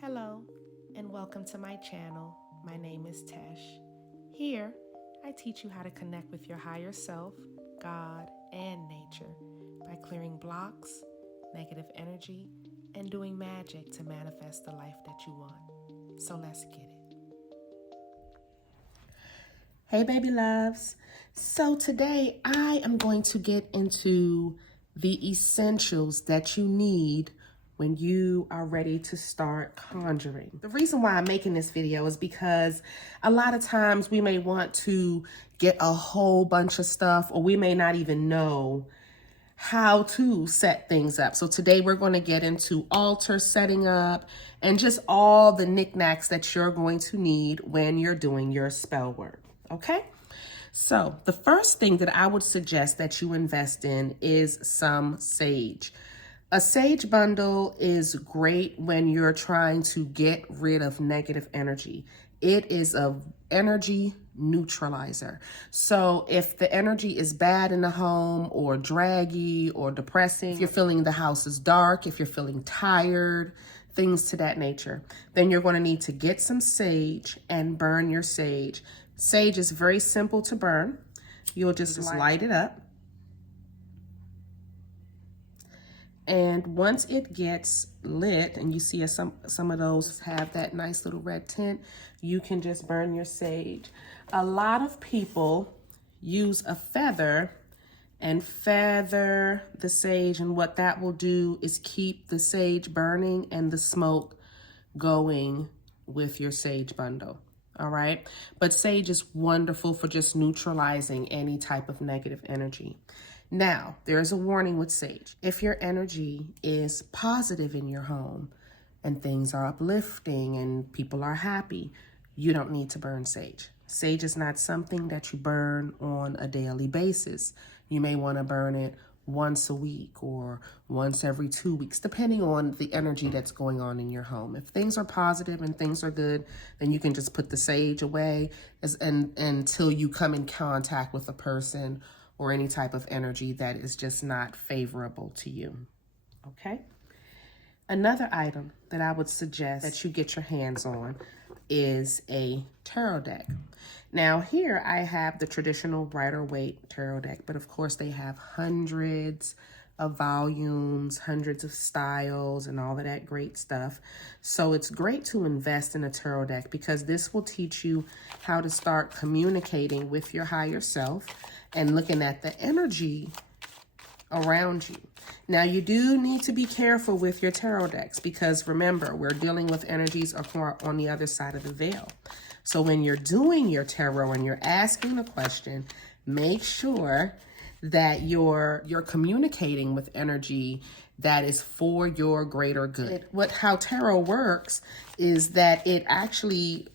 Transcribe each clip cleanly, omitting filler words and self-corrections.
Hello, and welcome to my channel. My name is Tesh. Here, I teach you how to connect with your higher self, God, and nature by clearing blocks, negative energy, and doing magic to manifest the life that you want. So let's get it. Hey, baby loves. So today I am going to get into the essentials that you need when you are ready to start conjuring. The reason why I'm making this video is because a lot of times we may want to get a whole bunch of stuff, or we may not even know how to set things up. So today we're going to get into altar setting up and just all the knickknacks that you're going to need when you're doing your spell work. Okay? So the first thing that I would suggest that you invest in is some sage. A sage bundle is great when you're trying to get rid of negative energy. It is an energy neutralizer. So if the energy is bad in the home or draggy or depressing, if you're feeling the house is dark, if you're feeling tired, things to that nature, then you're going to need to get some sage and burn your sage. Sage is very simple to burn. You'll just light it up. And once it gets lit, and you see some of those have that nice little red tint, you can just burn your sage. A lot of people use a feather and feather the sage, and what that will do is keep the sage burning and the smoke going with your sage bundle. All right. But sage is wonderful for just neutralizing any type of negative energy. Now, there's a warning with sage. If your energy is positive in your home and things are uplifting and people are happy, you don't need to burn sage. Sage is not something that you burn on a daily basis. You may want to burn it once a week or once every 2 weeks, depending on the energy that's going on in your home. If things are positive and things are good, then you can just put the sage away until you come in contact with a person or any type of energy that is just not favorable to you. Okay? Another item that I would suggest that you get your hands on is a tarot deck. Now here I have the traditional Rider-Waite tarot deck, but of course they have hundreds of volumes, hundreds of styles, and all of that great stuff. So it's great to invest in a tarot deck because this will teach you how to start communicating with your higher self and looking at the energy around you. Now, you do need to be careful with your tarot decks because remember, we're dealing with energies on the other side of the veil. So when you're doing your tarot and you're asking a question, make sure that you're communicating with energy that is for your greater good. How tarot works is that it actually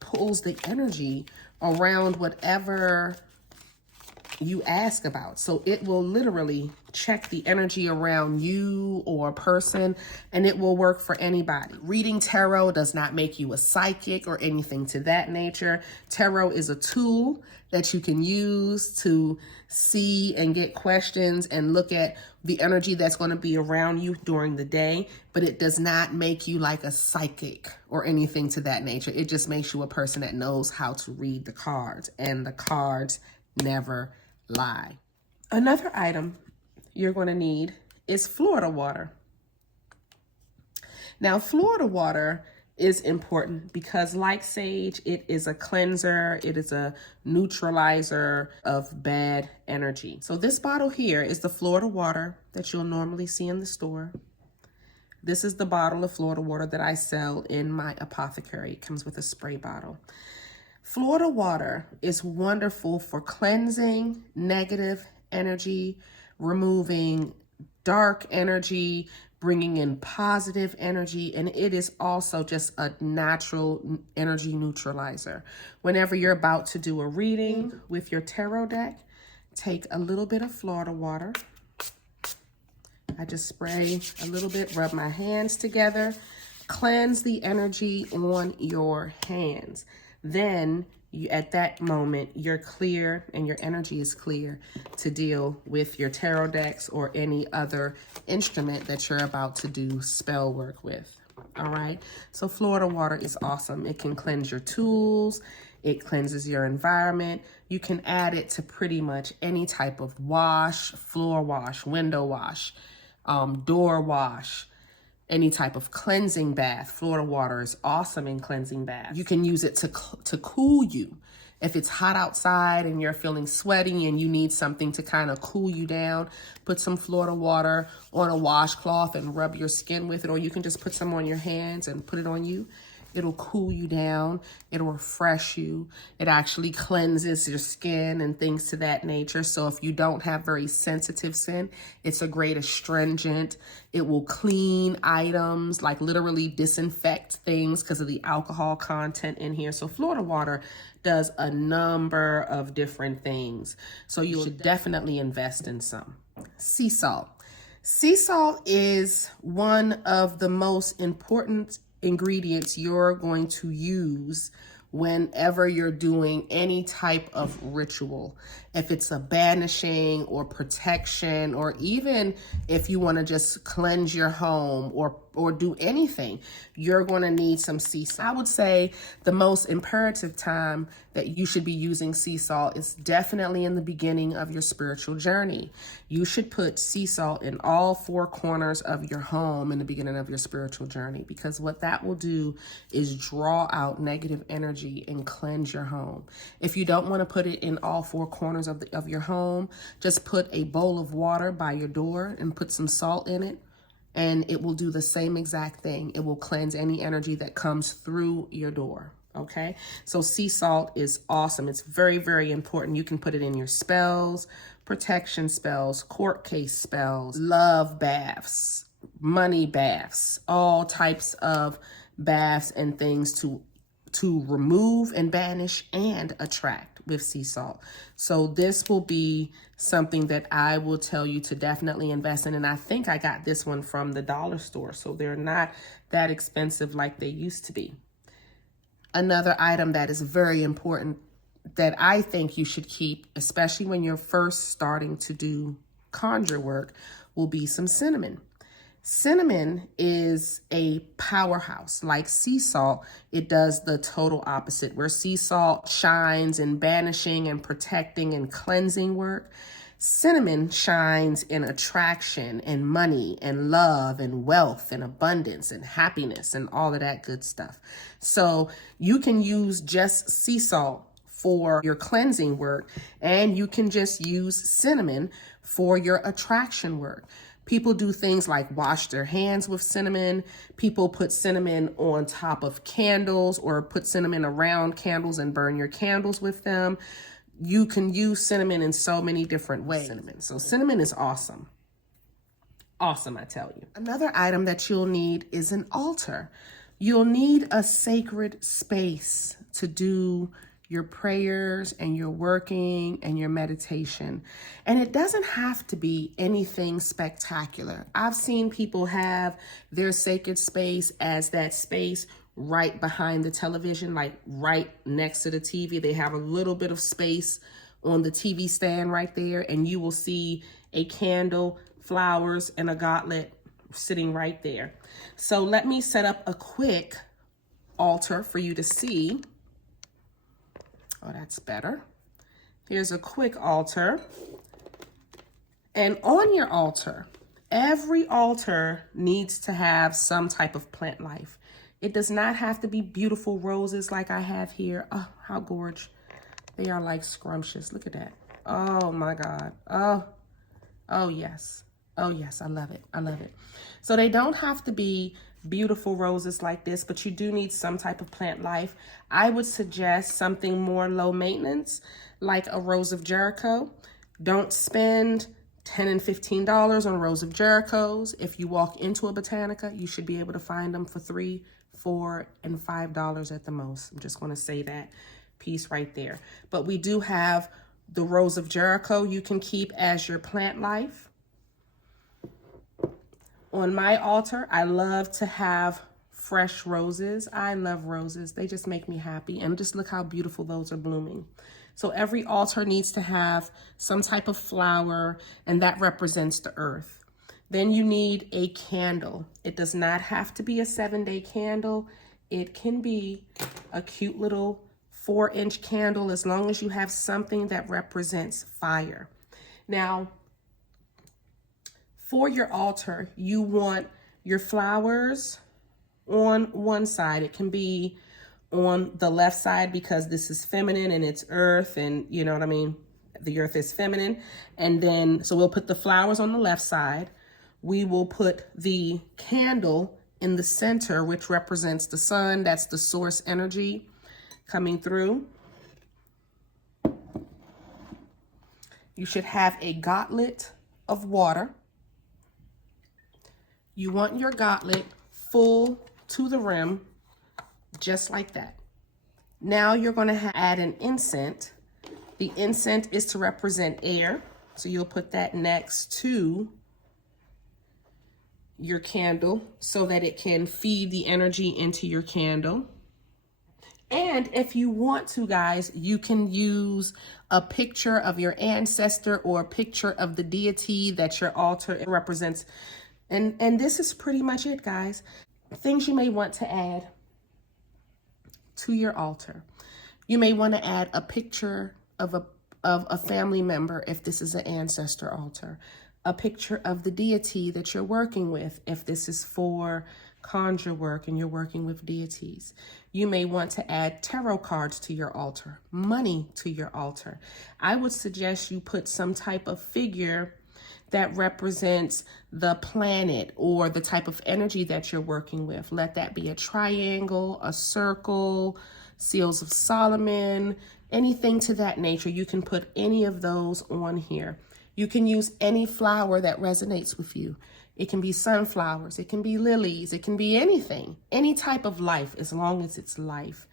pulls the energy around whatever you ask about. So it will literally check the energy around you or a person, and it will work for anybody. Reading tarot does not make you a psychic or anything to that nature. Tarot is a tool that you can use to see and get questions and look at the energy that's going to be around you during the day, but it does not make you like a psychic or anything to that nature. It just makes you a person that knows how to read the cards, and the cards never lie. Another item you're going to need is Florida water. Now, Florida water is important because, like sage, it is a cleanser. It is a neutralizer of bad energy. So this bottle here is the Florida water that you'll normally see in the store. This is the bottle of Florida water that I sell in my apothecary. It comes with a spray bottle. Florida water is wonderful for cleansing negative energy, removing dark energy, bringing in positive energy, and it is also just a natural energy neutralizer. Whenever you're about to do a reading with your tarot deck, take a little bit of Florida water. I just spray a little bit, rub my hands together, cleanse the energy on your hands. Then at that moment, you're clear and your energy is clear to deal with your tarot decks or any other instrument that you're about to do spell work with. All right. So Florida water is awesome. It can cleanse your tools. It cleanses your environment. You can add it to pretty much any type of wash, floor wash, window wash, door wash, any type of cleansing bath. Florida water is awesome in cleansing baths. You can use it to cool you. If it's hot outside and you're feeling sweaty and you need something to kind of cool you down, put some Florida water on a washcloth and rub your skin with it, or you can just put some on your hands and put it on you. It'll cool you down. It'll refresh you. It actually cleanses your skin and things to that nature. So if you don't have very sensitive skin, it's a great astringent. It will clean items, like literally disinfect things because of the alcohol content in here. So Florida water does a number of different things. So you should definitely invest in some. Sea salt. Sea salt is one of the most important ingredients you're going to use whenever you're doing any type of ritual. If it's a banishing or protection, or even if you want to just cleanse your home or do anything, you're going to need some sea salt. I would say the most imperative time that you should be using sea salt is definitely in the beginning of your spiritual journey. You should put sea salt in all four corners of your home in the beginning of your spiritual journey, because what that will do is draw out negative energy and cleanse your home. If you don't want to put it in all four corners of your home, just put a bowl of water by your door and put some salt in it, and it will do the same exact thing. It will cleanse any energy that comes through your door. Okay, so sea salt is awesome. It's very, very important. You can put it in your spells, protection spells, court case spells, love baths, money baths, all types of baths and things to remove and banish and attract with sea salt. So this will be something that I will tell you to definitely invest in. And I think I got this one from the dollar store, so they're not that expensive like they used to be. Another item that is very important that I think you should keep, especially when you're first starting to do conjure work, will be some cinnamon. Cinnamon is a powerhouse. Like sea salt, it does the total opposite. Where sea salt shines in banishing and protecting and cleansing work, cinnamon shines in attraction and money and love and wealth and abundance and happiness and all of that good stuff. So you can use just sea salt for your cleansing work, and you can just use cinnamon for your attraction work. People do things like wash their hands with cinnamon. People put cinnamon on top of candles or put cinnamon around candles and burn your candles with them. You can use cinnamon in so many different ways. So cinnamon is awesome. Awesome, I tell you. Another item that you'll need is an altar. You'll need a sacred space to do your prayers and your working and your meditation. And it doesn't have to be anything spectacular. I've seen people have their sacred space as that space right behind the television, like right next to the TV. They have a little bit of space on the TV stand right there, and you will see a candle, flowers, and a goblet sitting right there. So let me set up a quick altar for you to see. Oh, that's better. Here's a quick altar. And on your altar, every altar needs to have some type of plant life. It does not have to be beautiful roses like I have here. Oh, how gorgeous. They are like scrumptious. Look at that. Oh my God. Oh yes. Oh yes, I love it. I love it. So they don't have to be beautiful roses like this, but you do need some type of plant life. I would suggest something more low maintenance, like a Rose of Jericho. Don't spend $10 and $15 on Rose of Jerichos. If you walk into a Botanica, you should be able to find them for $3, $4, and $5 at the most. I'm just going to say that piece right there. But we do have the Rose of Jericho you can keep as your plant life. On my altar, I love to have fresh roses. I love roses. They just make me happy. And just look how beautiful those are blooming. So every altar needs to have some type of flower, and that represents the earth. Then you need a candle. It does not have to be a 7-day candle. It can be a cute little 4-inch candle as long as you have something that represents fire. Now, for your altar, you want your flowers on one side. It can be on the left side because this is feminine and it's earth, and you know what I mean? The earth is feminine. And then, so we'll put the flowers on the left side. We will put the candle in the center, which represents the sun. That's the source energy coming through. You should have a goblet of water. You want your goblet full to the rim, just like that. Now you're going to add an incense. The incense is to represent air, so you'll put that next to your candle so that it can feed the energy into your candle. And if you want to, guys, you can use a picture of your ancestor or a picture of the deity that your altar represents. And this is pretty much it, guys. Things you may want to add to your altar. You may want to add a picture of a family member if this is an ancestor altar. A picture of the deity that you're working with if this is for conjure work and you're working with deities. You may want to add tarot cards to your altar, money to your altar. I would suggest you put some type of figure that represents the planet or the type of energy that you're working with. Let that be a triangle, a circle, seals of Solomon, anything to that nature. You can put any of those on here. You can use any flower that resonates with you. It can be sunflowers, it can be lilies, it can be anything, any type of life, as long as it's life.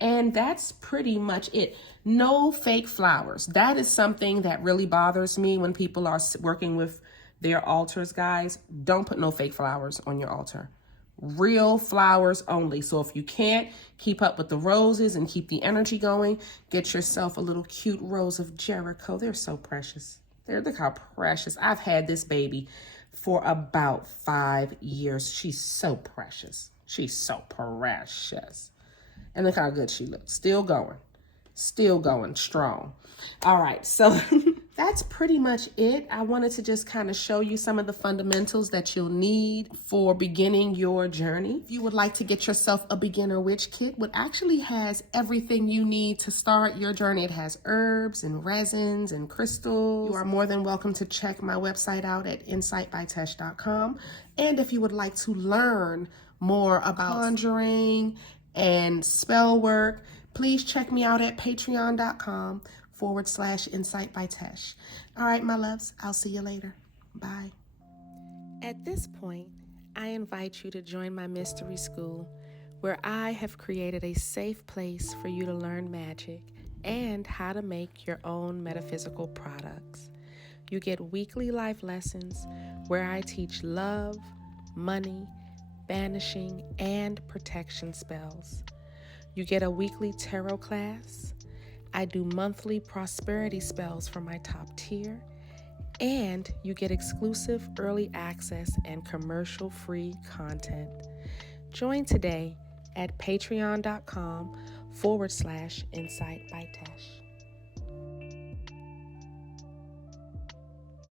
And that's pretty much it. No fake flowers. That is something that really bothers me when people are working with their altars, guys. Don't put no fake flowers on your altar. Real flowers only. So if you can't keep up with the roses and keep the energy going, get yourself a little cute rose of Jericho. They're so precious. Look how precious. I've had this baby for about 5 years. She's so precious. She's so precious. And look how good she looks. Still going strong. All right, so that's pretty much it. I wanted to just kind of show you some of the fundamentals that you'll need for beginning your journey. If you would like to get yourself a beginner witch kit, which actually has everything you need to start your journey. It has herbs and resins and crystals. You are more than welcome to check my website out at insightbytesh.com. And if you would like to learn more about conjuring and spell work, please check me out at patreon.com/Insight by Tesh. All right, my loves, I'll see you later. Bye. At this point, I invite you to join my mystery school, where I have created a safe place for you to learn magic and how to make your own metaphysical products. You get weekly life lessons where I teach love, money, banishing, and protection spells. You get a weekly tarot class. I do monthly prosperity spells for my top tier. And you get exclusive early access and commercial-free content. Join today at patreon.com/Insight by Tesh.